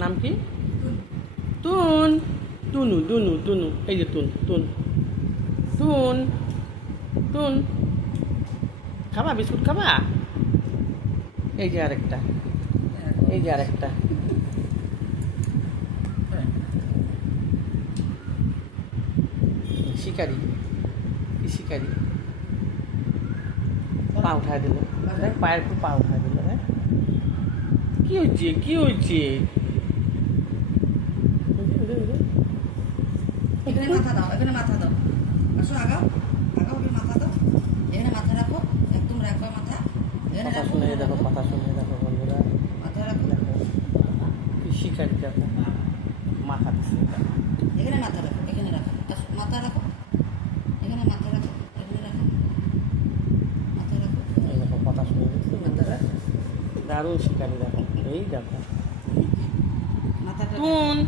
নাম কি? তুন। টুনু টুনু টুনু, এই যে তুন তুন তুন তুন। খাবা বিস্কুট খাবা? এই যে আরেকটা, এই যে আরেকটা। শিকারি, শিকারি। পা উঠায় দিল, পায়ের একটু পা উঠায় দিল। হ্যাঁ, কি হচ্ছে কি হচ্ছে? এখানে মাথা দাও, এখানে মাথা দাও। আসো আগাও, আগাও, এখানে মাথা দাও। এখানে মাথা রাখো, একদম রাখো মাথা। এখানে কথা রাখো, শুনে দেখো, কথা শুনে দেখো বন্ধুরা। মাথা রাখো। দেখো কি শিকারি, দেখো মাথা দিচ্ছে। এখানে মাথা রাখো, এখানে রাখো। আসো, মাথা রাখো, এখানে মাথা রাখো, এখানে রাখো, মাথা রাখো। এই দেখো কথা শুনে দিচ্ছে মাথা রাখো, দারুণ শিকারি। দেখো এই দেখো মাথাটা তুন।